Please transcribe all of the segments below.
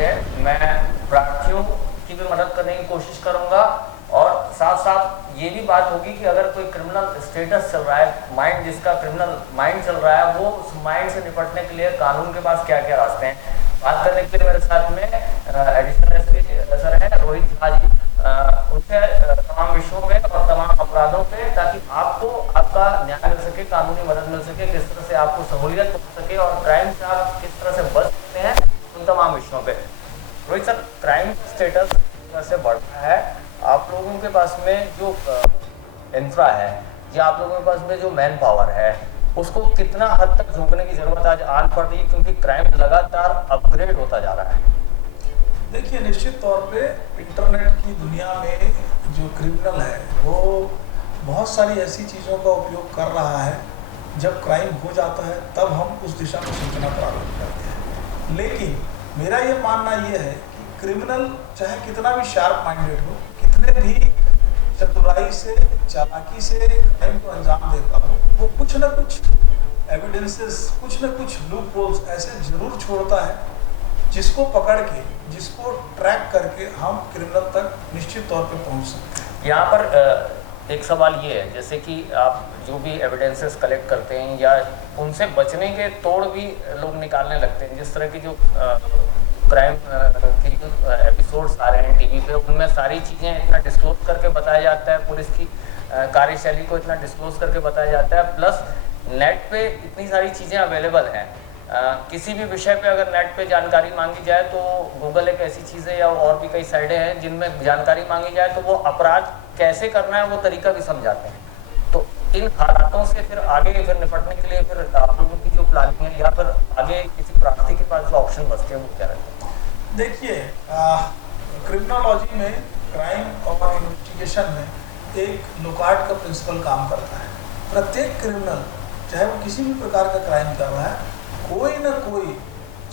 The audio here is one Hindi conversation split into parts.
है, मैं प्रार्थियों की भी मदद करने की कोशिश करूंगा और साथ साथ ये भी बात होगी कि अगर कोई क्रिमिनल स्टेटस चल रहा है, माइंड जिसका क्रिमिनल माइंड चल रहा है, वो उस माइंड से निपटने के लिए कानून के पास क्या क्या रास्ते हैं, बात करने के लिए मेरे साथ में एडिशनल एसपी सर हैं रोहित झा जी। उनसे तमाम विषयों पे और तमाम अपराधों पे, ताकि आपको आपका न्याय मिल सके, कानूनी मदद मिल सके, किस तरह से आपको सहूलियत हो सके और क्राइम से आप किस तरह से बच सकते हैं, उन तमाम विषयों पे। रोहित सर, क्राइम स्टेटस से बढ़ रहा है, आप लोगों के पास में जो इंफ्रा है या आप लोगों के पास में जो मैन पावर है, उसको कितना हद तक झोंकने की जरूरत आज आन पड़ रही है, क्योंकि क्राइम लगातार अपग्रेड होता जा रहा है। देखिए, निश्चित तौर पे इंटरनेट की दुनिया में जो क्रिमिनल है वो बहुत सारी ऐसी चीज़ों का उपयोग कर रहा है, जब क्राइम हो जाता है तब हम उस दिशा में सोचना प्रारंभ करते हैं। लेकिन मेरा ये मानना ये है कि क्रिमिनल चाहे कितना भी शार्प माइंडेड हो, कितने भी चतुराई से, चालाकी से क्राइम को अंजाम देता हो, वो कुछ न कुछ एविडेंसेस, कुछ न कुछ लूप होल्स ऐसे जरूर छोड़ता है, जिसको पकड़ के, जिसको ट्रैक करके हम क्रिमिनल तक निश्चित तौर पे पहुंच सकते हैं। यहाँ पर एक सवाल ये है, जैसे कि आप जो भी एविडेंसेस कलेक्ट करते हैं या उनसे बचने के तोड़ भी लोग निकालने लगते हैं, जिस तरह की जो क्राइम के एपिसोड्स आ रहे हैं टीवी पे, उनमें सारी चीज़ें इतना डिस्क्लोज करके बताया जाता है, पुलिस की कार्यशैली को इतना डिस्क्लोज करके बताया जाता है, प्लस नेट पे इतनी सारी चीज़ें अवेलेबल हैं। किसी भी विषय पे अगर नेट पे जानकारी मांगी जाए तो गूगल एक ऐसी चीज़ है, या और भी कई साइटें हैं जिनमें जानकारी मांगी जाए तो वो अपराध कैसे करना है वो तरीका भी समझाते हैं। तो इन हालातों से फिर आगे फिर निपटने के लिए फिर आप लोगों की जो प्लानिंग है, या फिर आगे किसी प्रार्थी के पास जो ऑप्शन बचते हैं वो क्या रहते हैं? देखिए, क्रिमिनोलॉजी में, क्राइम और इन्वेस्टिगेशन में एक लुकआउट का प्रिंसिपल काम करता है। प्रत्येक क्रिमिनल, चाहे वो किसी भी प्रकार का क्राइम कर रहा है, कोई ना कोई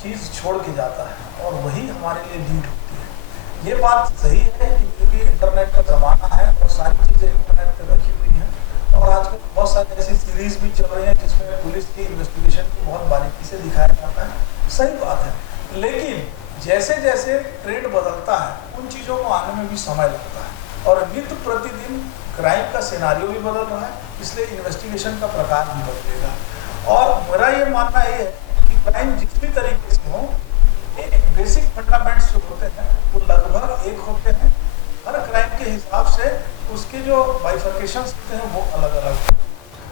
चीज़ छोड़ के जाता है और वही हमारे लिए लीड होती है। ये बात सही है कि क्योंकि इंटरनेट का ज़माना है और सारी चीज़ें इंटरनेट पे रखी हुई हैं, और आजकल बहुत सारी ऐसी सीरीज़ भी चल रही हैं जिसमें पुलिस की इन्वेस्टिगेशन को बहुत बारीकी से दिखाया जाता है। सही बात है, लेकिन जैसे जैसे ट्रेंड बदलता है, उन चीज़ों को आने में भी समय लगता है, और नित्य प्रतिदिन क्राइम का सिनारियो भी बदल रहा है, इसलिए इन्वेस्टिगेशन का प्रकार भी बदलेगा। और मेरा ये मानना ये है कि क्राइम जिस भी तरीके से हो, एक बेसिक फंडामेंट्स जो होते हैं वो लगभग एक होते हैं। हर क्राइम के हिसाब से उसके जो बाइफर्केशंस होते हैं वो अलग अलग।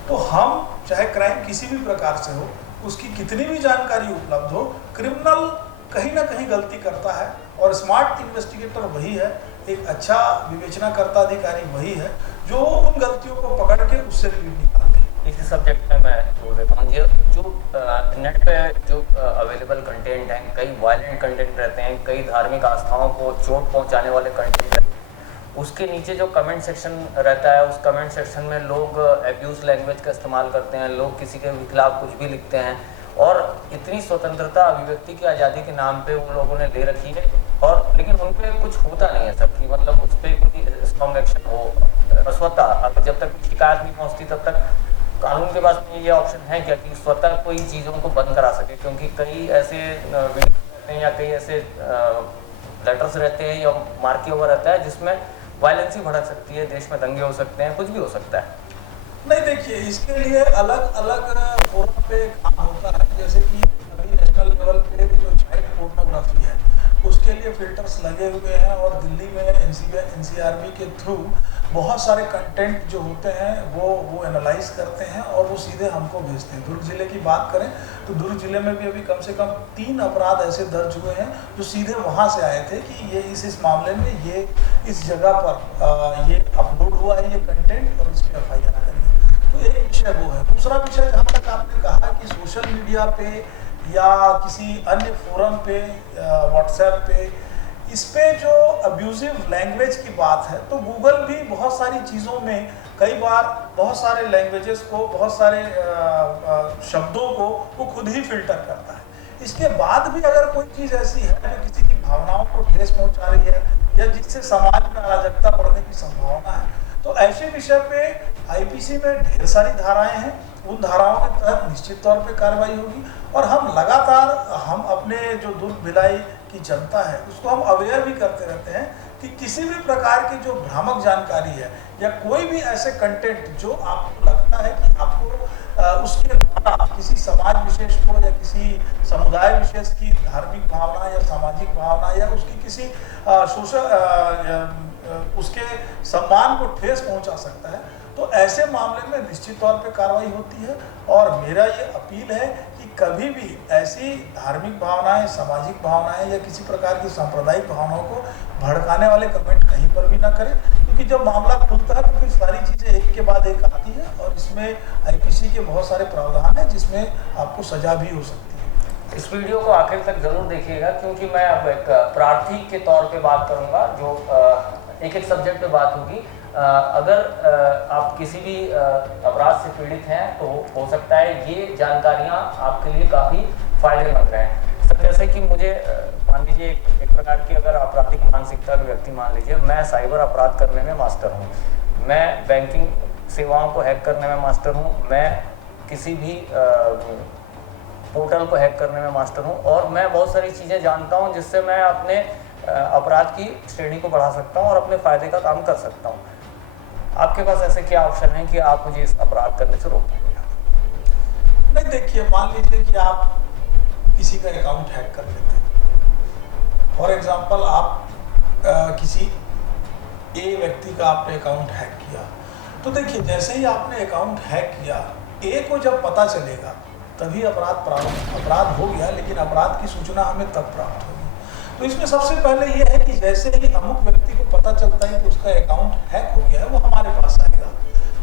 तो हम चाहे क्राइम किसी भी प्रकार से हो, उसकी कितनी भी जानकारी उपलब्ध हो, क्रिमिनल कहीं ना कहीं गलती करता है, और स्मार्ट इन्वेस्टिगेटर वही है, एक अच्छा विवेचनाकर्ता अधिकारी वही है जो उन गलतियों को पकड़ के उससे लीड निकालते हैं। इसी सब्जेक्ट में मैं जोड़ देता हूँ, जो नेट पे जो अवेलेबल कंटेंट हैं, कई वायलेंट कंटेंट रहते हैं, कई धार्मिक आस्थाओं को चोट पहुँचाने वाले कंटेंट रहते हैं, उसके नीचे जो कमेंट सेक्शन रहता है, उस कमेंट सेक्शन में लोग एब्यूज़ लैंग्वेज का इस्तेमाल करते हैं, लोग किसी के खिलाफ कुछ भी लिखते हैं, और इतनी स्वतंत्रता अभिव्यक्ति की आज़ादी के नाम पे उन लोगों ने ले रखी है, और लेकिन उन पर कुछ होता नहीं है सबकी, मतलब उस पर कोई स्ट्रॉन्ग एक्शन हो स्वतः, जब तक शिकायत नहीं पहुँचती तब तक कानून के पास में ये ऑप्शन है क्या कि स्वतः कोई चीज़ों को बंद करा सके, क्योंकि कई ऐसे वीडियो रहते हैं या कई ऐसे लेटर्स रहते हैं या मार्के ओवर रहता है जिसमें वायलेंस ही भड़क सकती है, देश में दंगे हो सकते हैं, कुछ भी हो सकता है। नहीं, देखिए, इसके लिए अलग अलग फोरम पे काम होता है। जैसे कि अभी नेशनल लेवल पे जो चाइल्ड पोर्नोग्राफी है, उसके लिए फिल्टर्स लगे हुए हैं, और दिल्ली में एनसीआरबी के थ्रू बहुत सारे कंटेंट जो होते हैं वो एनालाइज करते हैं और वो सीधे हमको भेजते हैं। दुर्ग जिले की बात करें तो दुर्ग जिले में भी अभी कम से कम 3 अपराध ऐसे दर्ज हुए हैं जो सीधे वहाँ से आए थे कि ये इस मामले में ये इस जगह पर ये अपलोड हुआ है ये कंटेंट, और इस पर FIR करिए। तो एक विषय वो है। दूसरा विषय, जहाँ तक आपने कहा कि सोशल मीडिया पे या किसी अन्य फोरम पे, व्हाट्सएप पे, इस पे जो अब्यूजिव लैंग्वेज की बात है, तो गूगल भी बहुत सारी चीज़ों में कई बार बहुत सारे लैंग्वेजेस को, बहुत सारे शब्दों को वो खुद ही फिल्टर करता है। इसके बाद भी अगर कोई चीज़ ऐसी है जो किसी की भावनाओं को ठेस पहुंचा रही है या जिससे समाज में अराजकता बढ़ने की संभावना है, तो ऐसे विषय पे IPC में ढेर सारी धाराएं हैं। उन धाराओं के तहत निश्चित तौर पे कार्रवाई होगी, और हम लगातार अपने जो दुर्ग भिलाई की जनता है उसको हम अवेयर भी करते रहते हैं कि किसी भी प्रकार की जो भ्रामक जानकारी है या कोई भी ऐसे कंटेंट जो आपको लगता है कि आपको उसके द्वारा किसी समाज विशेष को या किसी समुदाय विशेष की धार्मिक भावना या सामाजिक भावना या उसकी किसी सोशल उसके सम्मान को ठेस पहुंचा सकता है, तो ऐसे मामले में निश्चित तौर पे कार्रवाई होती है। और मेरा ये अपील है कि कभी भी ऐसी धार्मिक भावनाएं, सामाजिक भावनाएं या किसी प्रकार की सांप्रदायिक भावनाओं को भड़काने वाले कमेंट कहीं पर भी ना करें, क्योंकि जब मामला खुलता है तो फिर सारी चीज़ें एक के बाद एक आती है और इसमें आईपीसी के बहुत सारे प्रावधान हैं जिसमें आपको सजा भी हो सकती है। इस वीडियो को आखिर तक जरूर देखिएगा, क्योंकि मैं अब एक प्रार्थी के तौर पे बात करूंगा, जो एक एक सब्जेक्ट पे बात होगी। अगर आप किसी भी अपराध से पीड़ित हैं तो हो सकता है ये जानकारियां आपके लिए काफ़ी फायदेमंद रहें। सर, जैसे कि मुझे मान लीजिए एक प्रकार की अगर आपराधिक मानसिकता का व्यक्ति मान लीजिए, मैं साइबर अपराध करने में मास्टर हूँ, मैं बैंकिंग सेवाओं को हैक करने में मास्टर हूँ, मैं किसी भी पोर्टल को हैक करने में मास्टर हूँ, और मैं बहुत सारी चीज़ें जानता हूँ जिससे मैं अपने अपराध की श्रेणी को बढ़ा सकता हूँ और अपने फ़ायदे का काम कर सकता हूँ। आपके पास ऐसे क्या ऑप्शन हैं कि आप मुझे इस अपराध करने से रोक देंगे? नहीं, देखिए, मान लीजिए कि आप किसी का अकाउंट हैक कर लेते हैं। फॉर एग्जांपल, आप किसी ए व्यक्ति का आपने अकाउंट हैक किया, तो देखिए, जैसे ही आपने अकाउंट हैक किया, ए को जब पता चलेगा तभी अपराध हो गया, लेकिन अपराध की सूचना हमें तब प्राप्त होगी। तो इसमें सबसे पहले ये है कि जैसे ही अमुक व्यक्ति को पता चलता है कि उसका अकाउंट हैक हो गया है, वो हमारे पास आएगा।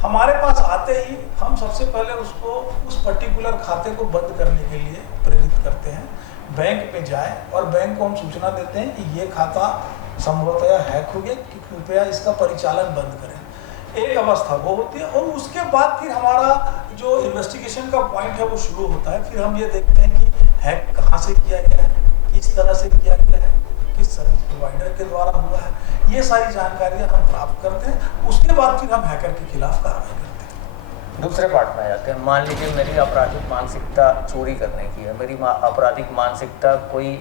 हमारे पास आते ही हम सबसे पहले उसको उस पर्टिकुलर खाते को बंद करने के लिए प्रेरित करते हैं। बैंक पे जाए और बैंक को हम सूचना देते हैं कि ये खाता संभवतः हैक हो गया, कि कृपया इसका परिचालन बंद करें। एक अवस्था वो होती है, और उसके बाद फिर हमारा जो इन्वेस्टिगेशन का पॉइंट है वो शुरू होता है। फिर हम ये देखते हैं कि हैक कहाँ से किया गया है, किस तरह से किया गया है, किस सर्विस प्रोवाइडर के द्वारा हुआ है, ये सारी जानकारियां हम प्राप्त करते हैं। उसके बाद फिर हम हैकर के खिलाफ कार्रवाई करते हैं। दूसरे पार्ट में आ जाते हैं। मान लीजिए मेरी आपराधिक मानसिकता चोरी करने की है, मेरी आपराधिक मानसिकता कोई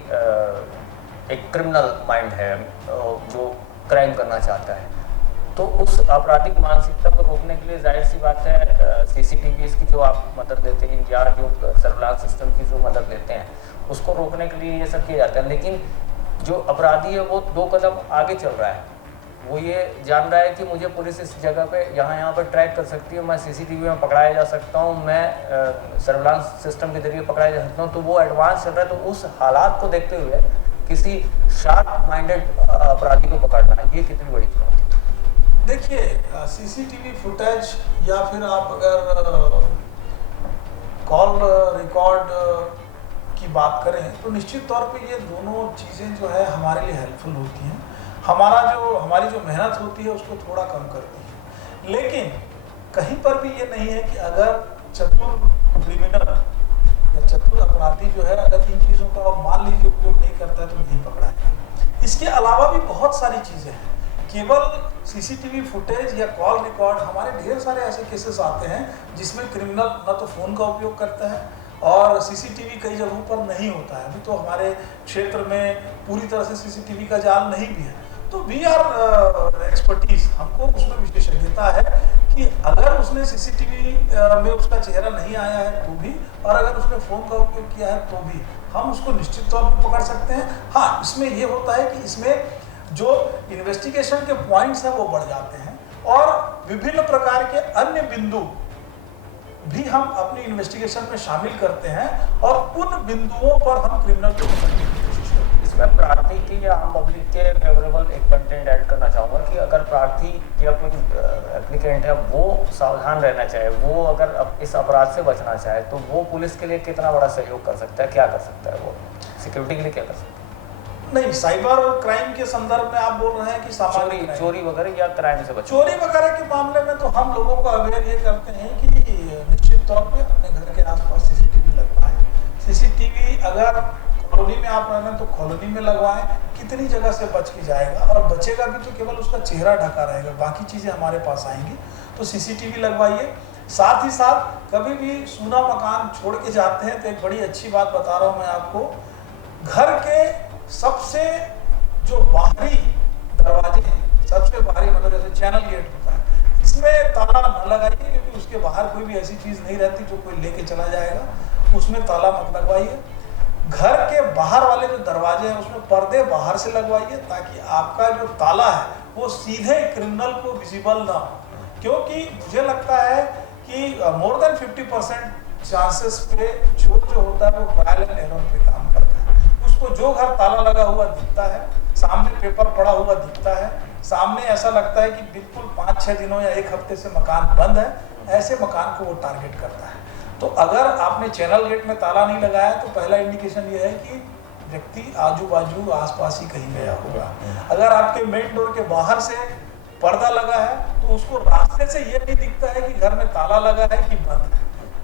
एक क्रिमिनल माइंड है जो क्राइम करना चाहता है, तो उस आपराधिक मानसिकता को रोकने के लिए जाहिर सी बात है सीसीटीवी की जो आप मदद लेते हैं या जो सर्विलांस सिस्टम की जो मदद लेते हैं, उसको रोकने के लिए ये सब किया जाता है। लेकिन जो अपराधी है वो 2 कदम आगे चल रहा है। वो ये जान रहा है कि मुझे पुलिस इस जगह पे यहाँ पर ट्रैक कर सकती है, मैं सीसीटीवी में पकड़ाया जा सकता हूँ, मैं सर्विलांस सिस्टम के जरिए पकड़ाया जा सकता हूँ, तो वो एडवांस चल रहा है। तो उस हालात को देखते हुए किसी शार्प माइंडेड अपराधी को पकड़ना, ये कितनी बड़ी चुनौती है? देखिए, सीसीटीवी फुटेज या फिर आप अगर कॉल रिकॉर्ड की बात करें तो निश्चित तौर पे ये दोनों चीज़ें जो है हमारे लिए हेल्पफुल होती हैं। हमारी जो मेहनत होती है उसको थोड़ा कम करती है। लेकिन कहीं पर भी ये नहीं है कि अगर चतुर क्रिमिनल या चतुर अपराधी जो है अगर इन चीज़ों का मान लीजिए उपयोग नहीं करता है तो नहीं पकड़ाएगा। इसके अलावा भी बहुत सारी चीज़ें हैं। केवल सीसीटीवी फुटेज या कॉल रिकॉर्ड, हमारे ढेर सारे ऐसे केसेस आते हैं जिसमें क्रिमिनल न तो फ़ोन का उपयोग करता है और सीसीटीवी कई जगहों पर नहीं होता है। अभी तो हमारे क्षेत्र में पूरी तरह से सीसीटीवी का जाल नहीं भी है, तो वी आर एक्सपर्टीज, हमको उसमें विशेषज्ञता है कि अगर उसने सीसीटीवी में उसका चेहरा नहीं आया है तो भी, और अगर उसने फ़ोन का उपयोग किया है तो भी हम उसको निश्चित तौर पर पकड़ सकते हैं। हाँ, इसमें ये होता है कि इसमें जो इन्वेस्टिगेशन के पॉइंट्स हैं वो बढ़ जाते हैं और विभिन्न प्रकार के अन्य बिंदु भी हम अपनी इन्वेस्टिगेशन में शामिल करते हैं और उन बिंदुओं पर हम क्रिमिनल को पकड़ने की कोशिश करते हैं। इसमें प्रार्थी की या आम पब्लिक के फेवरेबल एक कंटेंट ऐड करना चाहूँगा कि अगर प्रार्थी या कोई एप्लीकेंट है वो सावधान रहना चाहे, वो अगर इस अपराध से बचना चाहे, तो वो पुलिस के लिए कितना बड़ा सहयोग कर सकता है, क्या कर सकता है, वो सिक्योरिटी के लिए क्या कर सकता है? नहीं, साइबर क्राइम के संदर्भ में आप बोल रहे हैं कि चोरी वगैरह या क्राइम से बचना? चोरी वगैरह के मामले में तो हम लोगों को अवेयर ये करते हैं कि निश्चित तौर पे अपने घर के आसपास सीसीटीवी लगवाएं। सीसीटीवी अगर कॉलोनी में आप रह रहे हैं तो कॉलोनी में लगवाएं। कितनी जगह से बच के जाएगा, और बचेगा भी तो केवल उसका चेहरा ढका रहेगा, बाकी चीज़ें हमारे पास आएंगी। तो सीसीटीवी लगवाइए। साथ ही साथ कभी भी सूना मकान छोड़ के जाते हैं तो एक बड़ी अच्छी बात बता रहा हूँ मैं आपको, घर के सबसे जो बाहरी दरवाजे हैं, सबसे बाहरी मतलब जैसे चैनल गेट होता है, इसमें ताला न लगाइए, क्योंकि उसके बाहर कोई भी ऐसी चीज नहीं रहती जो कोई लेके चला जाएगा, उसमें ताला मत लगवाइए। घर के बाहर वाले जो दरवाजे हैं उसमें पर्दे बाहर से लगवाइए, ताकि आपका जो ताला है वो सीधे क्रिमिनल को विजिबल ना हो, क्योंकि मुझे लगता है कि मोर देन 50% चांसेस पे चोर जो होता है वो ट्रायल एंड एरर पे काम करता है। उसको जो घर ताला लगा हुआ दिखता है, सामने पेपर पड़ा हुआ दिखता है, सामने ऐसा लगता है कि बिल्कुल 5-6 दिनों या 1 हफ्ते से मकान बंद है, ऐसे मकान को वो टारगेट करता है। तो अगर आपने चैनल गेट में ताला नहीं लगाया तो पहला इंडिकेशन ये है कि व्यक्ति आजू बाजू आसपास ही कहीं गया होगा। अगर आपके मेन डोर के बाहर से पर्दा लगा है तो उसको रास्ते से ये नहीं दिखता है कि घर में ताला लगा है कि बंद है।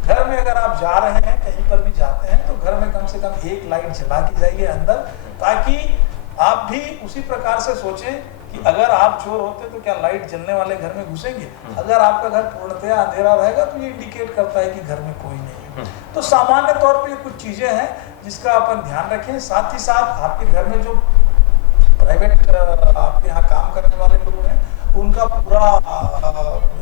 घर में अगर आप जा रहे हैं, कहीं पर भी जाते हैं, तो घर में कम से कम एक लाइट जला के जाइए अंदर, ताकि आप भी उसी प्रकार से सोचें कि अगर आप चोर होते तो क्या लाइट जलने वाले घर में घुसेंगे। अगर आपका घर पूर्णतया अंधेरा रहेगा तो ये इंडिकेट करता है कि घर में कोई नहीं है। तो सामान्य तौर पे कुछ चीजें हैं जिसका अपन ध्यान रखें। साथ ही साथ आपके घर में जो प्राइवेट आपके यहाँ काम करने वाले लोग हैं उनका पूरा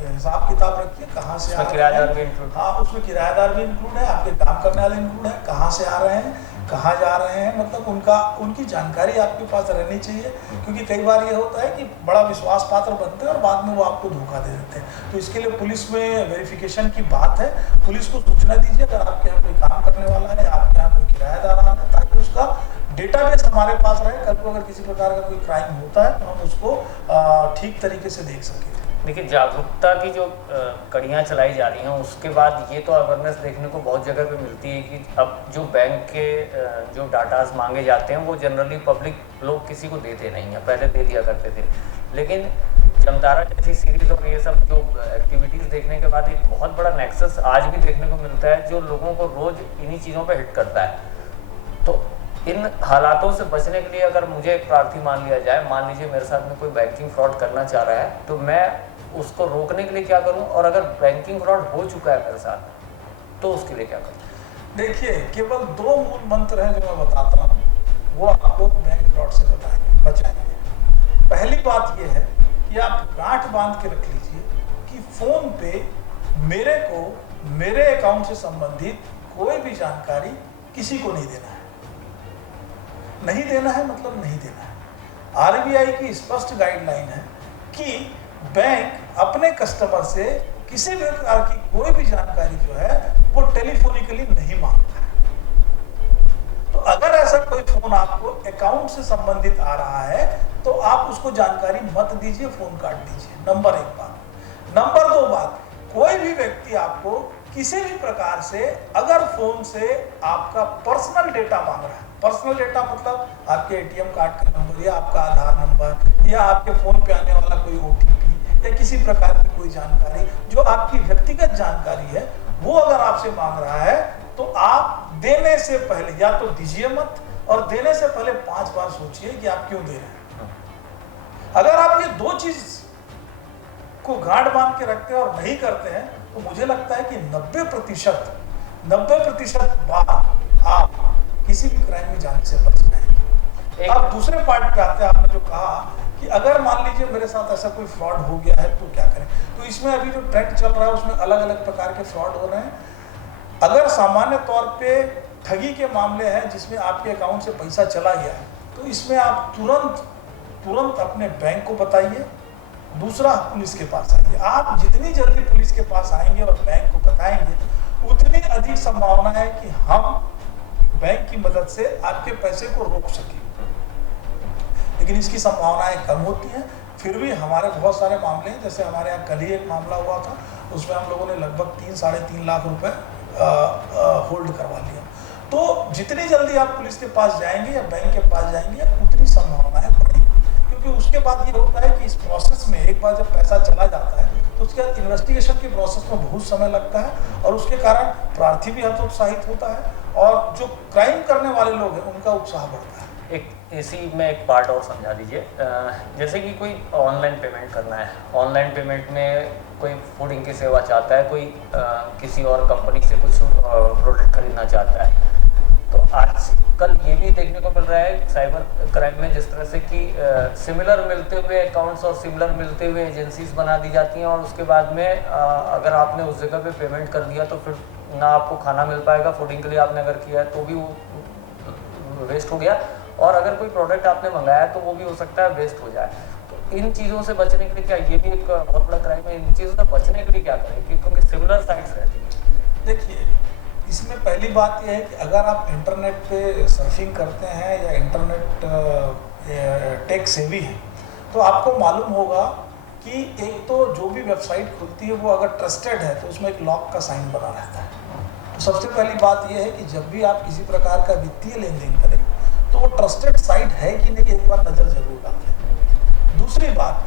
हिसाब किताब रखिए, कहाँ से आ रहे हैं। हाँ, उसमें किराएदार भी इंक्लूड है, आपके काम करने वाले इंक्लूड है, कहाँ से आ रहे हैं, कहाँ जा रहे हैं, मतलब उनकी जानकारी आपके पास रहनी चाहिए। क्योंकि कई बार ये होता है कि बड़ा विश्वास पात्र बनते हैं और बाद में वो आपको धोखा दे देते हैं। तो इसके लिए पुलिस में वेरिफिकेशन की बात है, पुलिस को सूचना दीजिए अगर आपके यहाँ कोई काम करने वाला है, आपके यहाँ कोई किराएदार आ रहा है, ताकि उसका डेटाबेस हमारे पास रहे। कल को अगर किसी प्रकार का कोई क्राइम होता है तो हम उसको ठीक तरीके से देख सकें। देखिए, जागरूकता की जो कड़ियाँ चलाई जा रही हैं उसके बाद ये तो अवेयरनेस देखने को बहुत जगह पे मिलती है कि अब जो बैंक के जो डाटाज मांगे जाते हैं वो जनरली पब्लिक लोग किसी को देते नहीं हैं, पहले दे दिया करते थे। लेकिन जमतारा जैसी सीरीज और ये सब जो एक्टिविटीज़ देखने के बाद एक बहुत बड़ा नेक्सस आज भी देखने को मिलता है जो लोगों को रोज़ इन्हीं चीज़ों पर हिट करता है। तो इन हालातों से बचने के लिए अगर मुझे एक प्रार्थी मान लिया जाए, मान लीजिए मेरे साथ में कोई बैंकिंग फ्रॉड करना चाह रहा है, तो मैं उसको रोकने के लिए क्या करूं, और अगर बैंकिंग फ्रॉड हो चुका है मेरे साथ तो उसके लिए क्या करूं? देखिए, केवल 2 मूल मंत्र हैं जो मैं बताता हूं, वो आपको बैंक फ्रॉड से बचाएंगे। पहली बात यह है कि आप गांठ बांध के रख लीजिए कि फोन पे मेरे को मेरे अकाउंट से संबंधित कोई भी जानकारी किसी को नहीं देना है। नहीं देना है मतलब नहीं देना है। आरबीआई की स्पष्ट गाइडलाइन है कि बैंक अपने कस्टमर से किसी भी प्रकार की कोई भी जानकारी जो है वो टेलीफोनिकली नहीं मांगता है। तो अगर ऐसा कोई फोन आपको अकाउंट से संबंधित आ रहा है तो आप उसको जानकारी मत दीजिए, फोन काट दीजिए। नंबर 1 बात। नंबर 2 बात, कोई भी व्यक्ति आपको किसी भी प्रकार से अगर फोन से आपका पर्सनल डेटा मांग रहा है, पर्सनल डेटा मतलब आपके एटीएम कार्ड का नंबर या आपका आधार नंबर या आपके फोन पे आने वाला कोई ओटीपी या किसी प्रकार की कोई जानकारी जो आपकी व्यक्तिगत जानकारी है, वो अगर आपसे मांग रहा है तो आप देने से पहले या तो दीजिए मत, और देने से पहले 5 बार सोचिए कि आप क्यों दे रहे हैं। अगर आप ये 2 चीज को गांठ बांध के रखते हैं और नहीं करते हैं तो मुझे लगता है कि 90% बार आप किसी भी क्राइम में जाने से बच जाएंगे। अब दूसरे पार्ट पे आते हैं, आपने जो कहा कि अगर मान लीजिए मेरे साथ ऐसा कोई फ्रॉड हो गया है तो क्या करें। तो इसमें अभी जो ट्रेंड चल रहा है उसमें अलग अलग प्रकार के फ्रॉड हो रहे हैं। अगर सामान्य तौर पे ठगी के मामले हैं जिसमें आपके अकाउंट से पैसा चला गया है तो इसमें आप तुरंत अपने बैंक को बताइए, दूसरा पुलिस के पास आइए। आप जितनी जल्दी पुलिस के पास आएंगे और बैंक को बताएंगे उतनी अधिक संभावना है कि हम बैंक की मदद से आपके पैसे को रोक सके। लेकिन इसकी संभावनाएं कम होती हैं। फिर भी हमारे बहुत सारे मामले हैं, जैसे हमारे यहाँ कल ही एक मामला हुआ था, उसमें हम लोगों ने लगभग 3-3.5 लाख रुपए होल्ड करवा लिया। तो जितनी जल्दी आप पुलिस के पास जाएंगे या बैंक के पास जाएंगे उतनी संभावनाएं बढ़ेगी, क्योंकि उसके बाद ये होता है कि इस प्रोसेस में एक बार जब पैसा चला जाता है तो उसके बाद इन्वेस्टिगेशन के प्रोसेस में बहुत समय लगता है और उसके कारण प्रार्थी भी हतोत्साहित होता है और जो क्राइम करने वाले लोग हैं उनका उत्साह बढ़ता है। एक इसी में एक पार्ट और समझा दीजिए, जैसे कि कोई ऑनलाइन पेमेंट करना है, ऑनलाइन पेमेंट में कोई फूडिंग की सेवा चाहता है, कोई किसी और कंपनी से कुछ प्रोडक्ट खरीदना चाहता है, तो आज कल ये भी देखने को मिल रहा है साइबर क्राइम में, जिस तरह से कि सिमिलर मिलते हुए अकाउंट्स और सिमिलर मिलते हुए एजेंसीज बना दी जाती हैं, और उसके बाद में अगर आपने उस जगह पे पेमेंट कर दिया तो फिर ना आपको खाना मिल पाएगा, फूडिंग के लिए आपने अगर किया है तो भी वो वेस्ट हो गया, और अगर कोई प्रोडक्ट आपने मंगाया तो वो भी हो सकता है वेस्ट हो जाए। तो इन चीज़ों से बचने के लिए क्या, ये भी एक बहुत बड़ा क्राइम है, इन चीज़ों से बचने के लिए क्या करें, क्योंकि सिमिलर साइट्स रहती हैं। देखिए, इसमें पहली बात यह है कि अगर आप इंटरनेट पे सर्फिंग करते हैं या इंटरनेट टेक सेवी हैं, तो आपको मालूम होगा कि एक तो जो भी वेबसाइट खुलती है वो अगर ट्रस्टेड है तो उसमें एक लॉक का साइन बना रहता है। तो सबसे पहली बात यह है कि जब भी आप किसी प्रकार का वित्तीय लेन देन करें तो वो ट्रस्टेड साइट है कि नहीं, एक बार नज़र जरूर डालें। दूसरी बात,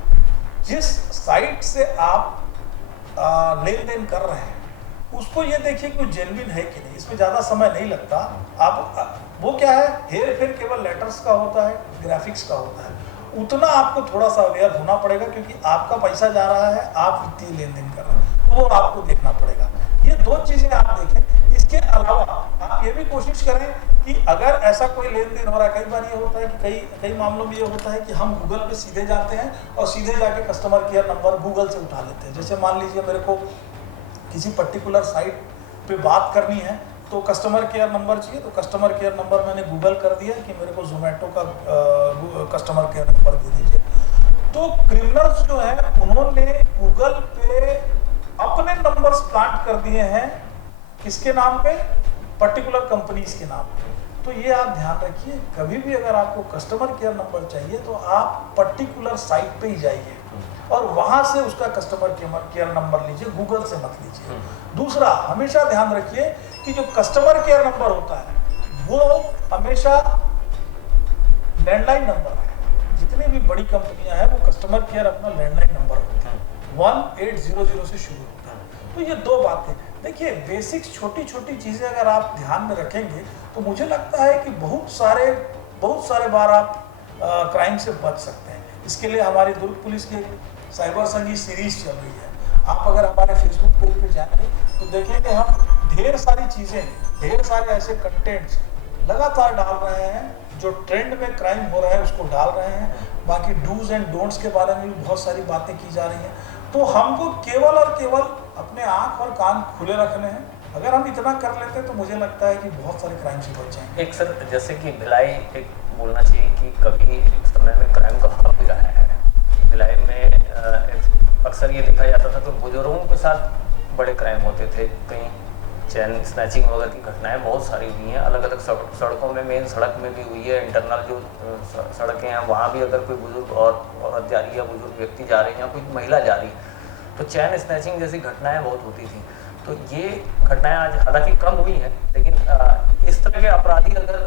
जिस साइट से आप लेन देन कर रहे हैं उसको ये देखिए कि वो जेन्युइन है कि नहीं। इसमें ज़्यादा समय नहीं लगता। आप वो क्या है, हेर फेर केवल लेटर्स का होता है, ग्राफिक्स का होता है, उतना आपको थोड़ा सा अवेयर होना पड़ेगा, क्योंकि आपका पैसा जा रहा है, आप वित्तीय लेन देन कर रहे हैं, वो आपको देखना पड़ेगा। ये दो चीज़ें आप देखें। इसके अलावा आप ये भी कोशिश करें कि अगर ऐसा कोई लेन देन हो रहा है, कई बार ये होता है कि कई मामलों में ये होता है कि हम गूगल पे सीधे जाते हैं और सीधे जाके कस्टमर केयर नंबर गूगल से उठा लेते हैं। जैसे मान लीजिए मेरे को किसी पर्टिकुलर साइट पे बात करनी है तो कस्टमर केयर नंबर चाहिए, तो कस्टमर केयर नंबर मैंने गूगल कर दिया कि मेरे को जोमेटो का कस्टमर केयर नंबर दे दीजिए। तो क्रिमिनल्स जो हैं उन्होंने गूगल पे अपने नंबर्स प्लांट कर दिए हैं, किसके नाम पे, पर्टिकुलर कंपनीज के नाम पे। तो ये आप ध्यान रखिए, कभी भी अगर आपको कस्टमर केयर नंबर चाहिए तो आप पर्टिकुलर साइट पे ही जाइए और वहां से उसका कस्टमर केयर नंबर लीजिए, गूगल से मत लीजिए। दूसरा, हमेशा ध्यान रखिए कि जो कस्टमर केयर नंबर होता है वो हमेशा लैंडलाइन नंबर है। जितनी भी बड़ी कंपनियां हैं वो कस्टमर केयर अपना लैंडलाइन नंबर होता है, 1800 से शुरू होता है। तो ये दो बातें देखिए, बेसिक्स छोटी छोटी चीजें अगर आप ध्यान में रखेंगे तो मुझे लगता है कि बहुत सारे बार आप क्राइम से बच सकते हैं। इसके लिए हमारी दुर्ग पुलिस की साइबर संगी सीरीज चल रही है। आप अगर हमारे फेसबुक पेज पे जाएंगे तो देखेंगे हम ढेर सारी चीज़ें, ढेर सारे ऐसे कंटेंट्स लगातार डाल रहे हैं जो ट्रेंड में क्राइम हो रहा है उसको डाल रहे हैं। बाकी डूज एंड डोंट्स के बारे में भी बहुत सारी बातें की जा रही हैं। तो हमको केवल और केवल अपने आँख और कान खुले रखने हैं। अगर हम इतना कर लेते हैं तो मुझे लगता है कि बहुत सारे क्राइम से बच जाएंगे। एक सर, जैसे कि भिलाई, एक बोलना चाहिए कि कभी एक समय में क्राइम का हब भी रहा है। भिलाई में अक्सर ये देखा जाता था कि बुजुर्गों के साथ बड़े क्राइम होते थे। कहीं चैन स्नैचिंग वगैरह की घटनाएं बहुत सारी हुई हैं, अलग अलग सड़कों में, मेन सड़क में भी हुई है। इंटरनल जो सड़कें हैं वहाँ भी अगर कोई बुजुर्ग और औरत जा रही है या बुजुर्ग व्यक्ति जा रहे हैं या कोई महिला जा रही है तो चैन स्नैचिंग जैसी घटनाएं बहुत होती थी। तो ये घटनाएं आज हालांकि कम हुई हैं, लेकिन इस तरह के अपराधी अगर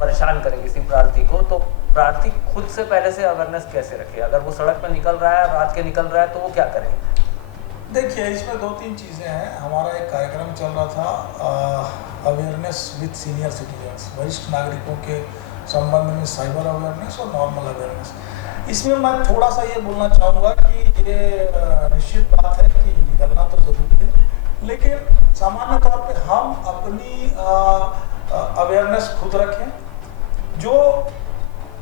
परेशान करें किसी प्रार्थी को तो प्रार्थी खुद से पहले से अवेयरनेस कैसे रखे? अगर वो सड़क पर निकल रहा है, रात के निकल रहा है, तो वो क्या करें? देखिए, इसमें दो तीन चीज़ें हैं। हमारा एक कार्यक्रम चल रहा था अवेयरनेस विद सीनियर सिटीजन्स, वरिष्ठ नागरिकों के संबंध में साइबर अवेयरनेस और नॉर्मल अवेयरनेस। इसमें मैं थोड़ा सा ये बोलना चाहूँगा कि ये निश्चित बात है कि निकलना तो ज़रूरी है, लेकिन सामान्य तौर पे हम अपनी अवेयरनेस खुद रखें। जो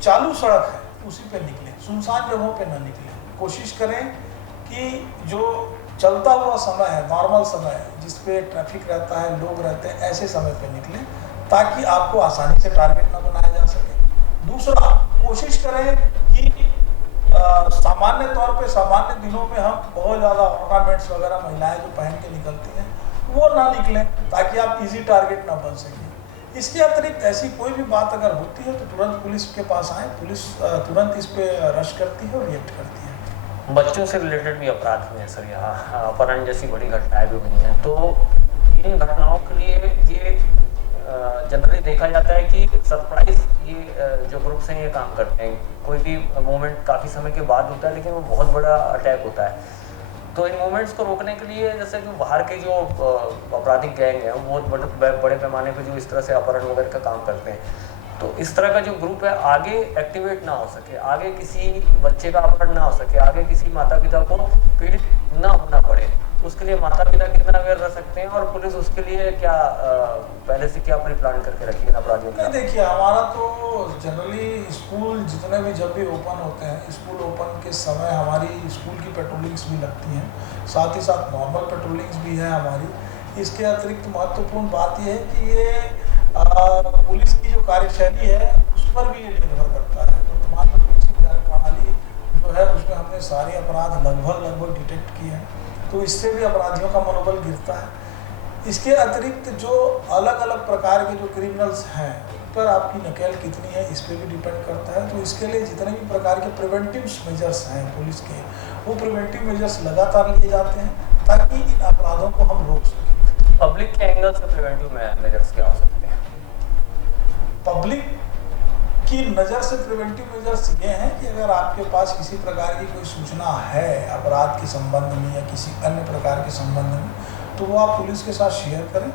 चालू सड़क है उसी पे निकलें, सुनसान जगहों पे ना निकलें। कोशिश करें कि जो चलता हुआ समय है, नॉर्मल समय है, जिस पे ट्रैफिक रहता है, लोग रहते हैं, ऐसे समय पे निकलें ताकि आपको आसानी से टारगेट ना बनाया जा सके। दूसरा, कोशिश करें कि सामान्य तौर पे सामान्य दिनों में हम बहुत ज़्यादा ऑर्नामेंट्स वगैरह महिलाएं जो पहन के निकलती हैं वो ना निकलें ताकि आप इजी टारगेट ना बन सकें। इसके अतिरिक्त ऐसी कोई भी बात अगर होती है तो तुरंत पुलिस के पास आए, पुलिस तुरंत इस पे रश करती है और रिएक्ट करती है। बच्चों से रिलेटेड भी अपराध हुए हैं सर, यहाँ अपहरण जैसी बड़ी घटनाएं भी हुई हैं। तो इन घटनाओं के लिए ये जनरली देखा जाता है कि सरप्राइज ये जो ग्रुप्स हैं ये काम करते हैं। कोई भी मूवमेंट काफ़ी समय के बाद होता है लेकिन वो बहुत बड़ा अटैक होता है। तो इन मूवमेंट्स को रोकने के लिए जैसे कि बाहर के जो आपराधिक गैंग हैं वो बहुत बड़े पैमाने पे जो इस तरह से अपहरण वगैरह का काम करते हैं, तो इस तरह का जो ग्रुप है आगे एक्टिवेट ना हो सके, आगे किसी बच्चे का अपहरण ना हो सके, आगे किसी माता पिता को पीड़ित ना होना पड़े, उसके लिए माता पिता कितना अवेयर रह सकते हैं, और पुलिस उसके लिए क्या पहले से क्या प्री प्लान करके रखी है अपराधियों नहीं, का? देखिए हमारा तो जनरली स्कूल जितने भी जब भी ओपन होते हैं, स्कूल ओपन के समय हमारी स्कूल की पेट्रोलिंग्स भी लगती हैं, साथ ही साथ नॉर्मल पेट्रोलिंग्स भी है हमारी। इसके अतिरिक्त महत्वपूर्ण बात यह है कि ये पुलिस की जो कार्यशैली है उस पर भी ये निर्भर करता है। वर्तमान में पुलिस की कार्यप्रणाली जो है उसमें हमने सारे अपराध लगभग डिटेक्ट किए हैं, तो इससे भी अपराधियों का मनोबल गिरता है। इसके अतिरिक्त जो अलग अलग प्रकार के जो क्रिमिनल्स हैं उन पर आपकी नकेल कितनी है इस पर भी डिपेंड करता है। तो इसके लिए जितने भी प्रकार के प्रिवेंटिव मेजर्स हैं पुलिस के, वो प्रिवेंटिव मेजर्स लगातार लिए जाते हैं ताकि इन अपराधों को हम रोक सकें। पब्लिक के एंगल से प्रिवेंटिव मेजर्स क्या हो सकते हैं? पब्लिक की नज़र से प्रिवेंटिव मेजर्स ये हैं कि अगर आपके पास किसी प्रकार की कोई सूचना है अपराध के संबंध में या किसी अन्य प्रकार के संबंध में, तो वो आप पुलिस के साथ शेयर करें।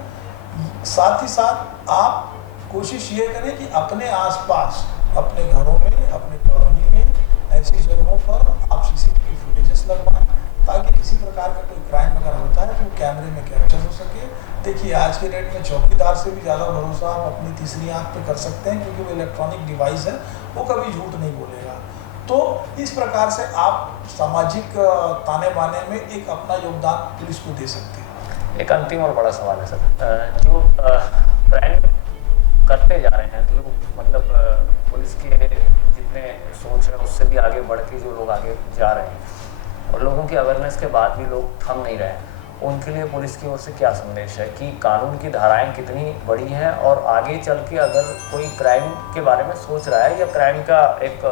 साथ ही साथ आप कोशिश ये करें कि अपने आसपास, अपने घरों में, अपने कॉलोनी में, ऐसी जगहों पर आप सीसीटीवी फुटेजेस लगवाएं ताकि किसी प्रकार का कोई क्राइम अगर होता है तो कैमरे में कैप्चर हो सके। देखिए आज के डेट में चौकीदार से भी ज़्यादा भरोसा आप अपनी तीसरी आंख पे कर सकते हैं, क्योंकि वो इलेक्ट्रॉनिक डिवाइस है, वो कभी झूठ नहीं बोलेगा। तो इस प्रकार से आप सामाजिक ताने बाने में एक अपना योगदान पुलिस को दे सकते हैं। एक अंतिम और बड़ा सवाल है सर, जो क्राइम करते जा रहे हैं तो लोग, मतलब पुलिस के जितने सोच है उससे भी आगे बढ़ के जो लोग आगे जा रहे हैं और लोगों की अवेयरनेस के बाद भी लोग थम नहीं रहे हैं, उनके लिए पुलिस की ओर से क्या संदेश है कि कानून की धाराएं कितनी बड़ी हैं और आगे चल के अगर कोई क्राइम के बारे में सोच रहा है या क्राइम का एक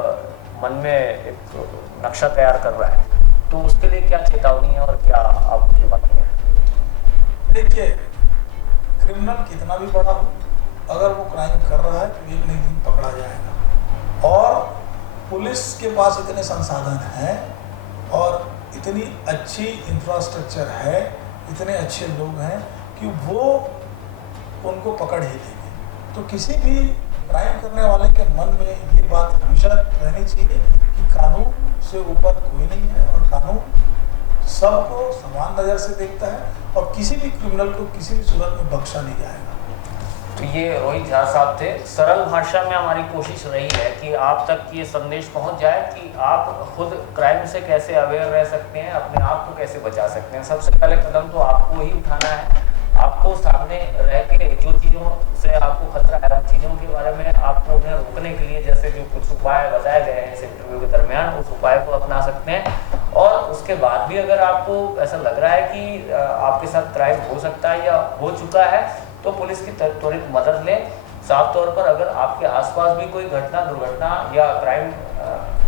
मन में एक नक्शा तैयार कर रहा है, तो उसके लिए क्या चेतावनी है और क्या आपकी बातें हैं? देखिए, क्रिमिनल कितना भी बड़ा हो, अगर वो क्राइम कर रहा है तो एक नहीं दिन पकड़ा जाएगा। और पुलिस के पास इतने संसाधन हैं और इतनी अच्छी इंफ्रास्ट्रक्चर है, इतने अच्छे लोग हैं कि वो उनको पकड़ ही लेंगे। तो किसी भी क्राइम करने वाले के मन में ये बात हमेशा रहनी चाहिए कि कानून से ऊपर कोई नहीं है और कानून सबको समान नज़र से देखता है और किसी भी क्रिमिनल को किसी भी सूरत में बख्शा नहीं जाएगा। तो ये रोहित झा साहब थे। सरल भाषा में हमारी कोशिश रही है कि आप तक ये संदेश पहुंच जाए कि आप खुद क्राइम से कैसे अवेयर रह सकते हैं, अपने आप को कैसे बचा सकते हैं। सबसे पहले कदम तो आपको ही उठाना है। आपको सामने रह के जो चीज़ों से आपको खतरा है उन चीज़ों के बारे में आपको उन्हें रोकने के लिए जैसे जो कुछ उपाय बताए गए हैं इस इंटरव्यू के दरमियान, उस उपाय को अपना सकते हैं। और उसके बाद भी अगर आपको ऐसा लग रहा है कि आपके साथ क्राइम हो सकता है या हो चुका है, तो पुलिस की त्वरित मदद लें। साफ तौर पर अगर आपके आसपास भी कोई घटना, दुर्घटना या क्राइम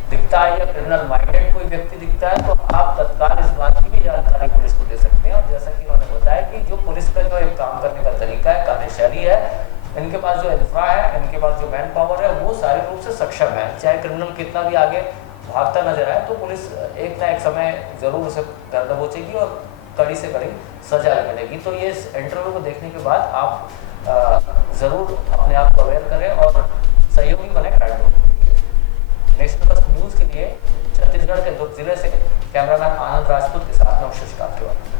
दिखता है या क्रिमिनल माइंडेड कोई व्यक्ति दिखता है, तो आप तत्काल इस बात की भी जानकारी पुलिस को दे सकते हैं। और जैसा कि उन्होंने बताया कि जो पुलिस का जो एक काम करने का तरीका है, कार्यशैली है, इनके पास जो इंफ्रा है, इनके पास जो मैन पावर है, वो सारे रूप से सक्षम है। चाहे क्रिमिनल कितना भी आगे भागता नजर आए, तो पुलिस एक ना एक समय जरूर उसे दर दबोचेगी और कड़ी से कड़ी सजा मिलेगी। तो ये इस इंटरव्यू को देखने के बाद आप ज़रूर अपने आप को अवेयर करें और सहयोगी बने क्राइम रोकने के लिए। नेशनल प्लस न्यूज़ के लिए छत्तीसगढ़ के दुर्ग जिले से कैमरामैन आनंद राजपूत के साथ नौशद शिकार के बाद।